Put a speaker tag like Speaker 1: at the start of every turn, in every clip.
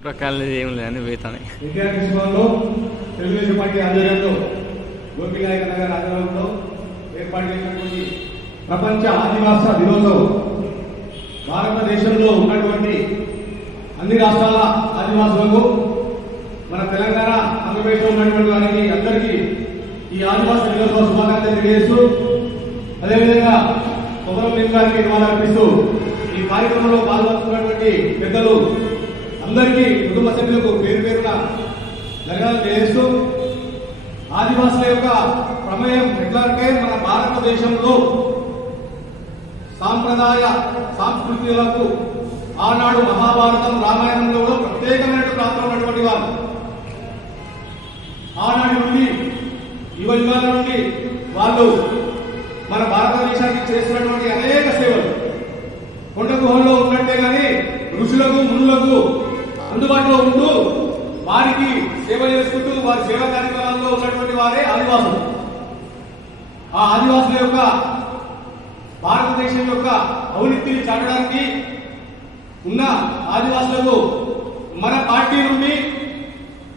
Speaker 1: రకాలు ఏం లేదని వేతనే
Speaker 2: ఎన్టీఆర్ కృష్ణలో తెలుగుదేశం పార్టీ ఆధ్వర్యంలో గోపి నాయక్ ఆధ్వర్యంలో ఏర్పాటు చేసినటువంటి ప్రపంచ ఆదివాస దినోత్సవం. భారతదేశంలో ఉన్నటువంటి అన్ని రాష్ట్రాల ఆదివాసులకు మన తెలంగాణ ఆంధ్రప్రదేశ్లో ఉన్నటువంటి వారికి అందరికీ ఈ ఆదివాస దినోత్సవ శుభాకాంక్షలు తెలియజేస్తూ అదేవిధంగా కొమరం భీమ్ నివాళులు అర్పిస్తూ ఈ కార్యక్రమంలో పాల్గొంటున్నటువంటి పెద్దలు అందరికీ కుటుంబ సభ్యులకు పేరు పేరున ధన్యవాదాలు తెలియజేస్తూ ఆదివాసుల యొక్క ప్రమేయం ఎట్లా మన భారతదేశంలో సాంప్రదాయ సాంస్కృతిలకు ఆనాడు మహాభారతం రామాయణంలో కూడా ప్రత్యేకమైన పాత్ర ఉన్నటువంటి వారు. ఆనాడు నుండి యువ యుగాల నుండి వాళ్ళు మన భారతదేశానికి చేసినటువంటి అనేక సేవలు. కొండ గుహల్లో ఉన్నట్టే కానీ అందుబాటులో ఉంటూ వారికి సేవ చేసుకుంటూ వారి సేవా కార్యక్రమాల్లో ఉన్నటువంటి వారే ఆదివాసులు. ఆ ఆదివాసుల యొక్క భారతదేశం యొక్క అవినీతిని చాటడానికి ఉన్న ఆదివాసులకు మన పార్టీ నుండి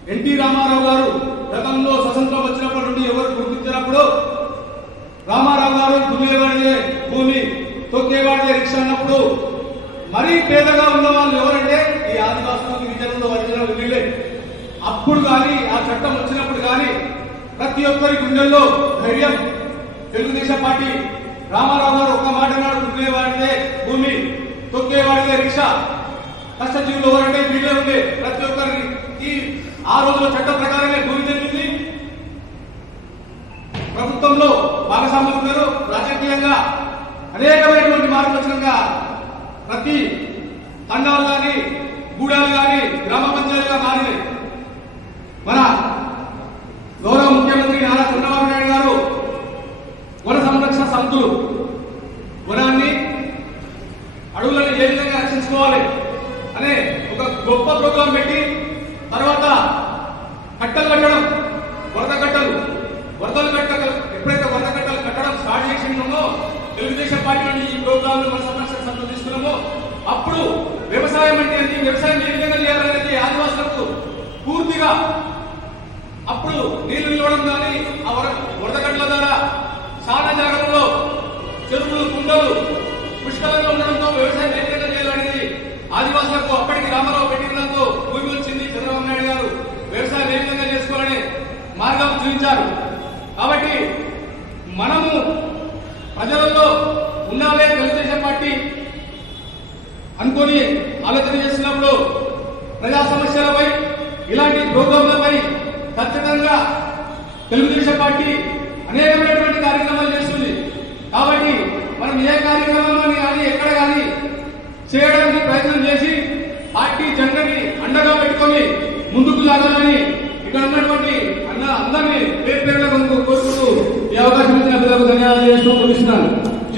Speaker 2: ఎన్టీ రామారావు గారు గతంలో స్వతంత్రం వచ్చినప్పటి నుండి ఎవరు గుర్తించినప్పుడు రామారావు గారు దున్నేవాడిదే భూమి తొక్కేవాడిదే రిక్ష అన్నప్పుడు మరీ పేదగా ఉన్న వాళ్ళు ఎవరంటే ఈ ఆదివాసులు గిరిజనులు వరిజన వీళ్ళే అప్పుడు కానీ ఆ చట్టం వచ్చినప్పుడు కానీ ప్రతి ఒక్కరి గుండెల్లో ధైర్యం. తెలుగుదేశం పార్టీ రామారావు గారు ఒక్క మాట నాడు దున్నేవాడిదే భూమి తొక్కేవాడిదే రిక్ష కష్టజీవులు ఎవరంటే వీళ్ళే ఉండే ప్రతి ఒక్కరికి. ఆ రోజుల చట్టం ప్రకారమే భూమి జరిగింది. ప్రభుత్వంలో భాగస్వాములు ఉన్నారు. రాజకీయంగా అనేకమైనటువంటి మార్పులు వచ్చినాక ప్రతి తండాలు కానీ గూడాలు కానీ గ్రామ పంచాయతీగా మారినాయి మన గౌరవ ముఖ్యమంత్రి నారా చంద్రబాబు నాయుడు గారు వన సంరక్షణ సంతులు వనాన్ని అడవులను ఏ విధంగా రక్షించుకోవాలి అనే ఒక గొప్ప ప్రోగ్రాం పెట్టి తర్వాత కట్టలు కట్టడం వరద కట్టలు. వరదలు కట్ట ఎప్పుడైతే వరద కట్టలు కట్టడం స్టార్ట్ చేసినామో తెలుగుదేశం పార్టీ నుండి ఈ ప్రోగ్రాంలు మన సంరక్షణ సంతులు తీసుకున్నామో అప్పుడు వ్యవసాయం అంటే అది వ్యవసాయం ఏ విధంగా చేయాలనేది ఆదివాసులకు పూర్తిగా అప్పుడు నీళ్ళు నిలవడం కానీ ఆ వరద వరదగడ్ల ద్వారా చాలా జాగ్రత్తలో చెరువులు కుండలు పుష్కలంగా ఉండడంతో వ్యవసాయం ఏ చేయాలనేది ఆదివాసులకు అప్పటికి రామారావు పెట్టినంతో భూమి వచ్చింది చంద్రబాబు నాయుడు గారు వ్యవసాయం ఏ విధంగా చేసుకోవాలని మార్గం చూపించారు. కాబట్టి మనము ప్రజలలో ఉండాలే తెలుగుదేశం పార్టీ అనుకొని ఆలోచన చేసినప్పుడు ప్రజా సమస్యలపై ఇలాంటి ప్రోగ్రాంలపై ఖచ్చితంగా తెలుగుదేశం పార్టీ అనేకమైనటువంటి కార్యక్రమాలు చేస్తుంది. కాబట్టి మనం ఏ కార్యక్రమంలో కానీ ఎక్కడ కానీ చేయడానికి ప్రయత్నం చేసి పార్టీ జెండని అండగా పెట్టుకొని ముందుకు సాగాలని ఇక్కడ ఉన్నటువంటి అన్న అందరినీ పేరు పేరుగా కోరుకుంటూ ఈ అవకాశం ఇచ్చిన ప్రజలకు ధన్యవాదాలు చేస్తూ ముగిస్తున్నాను.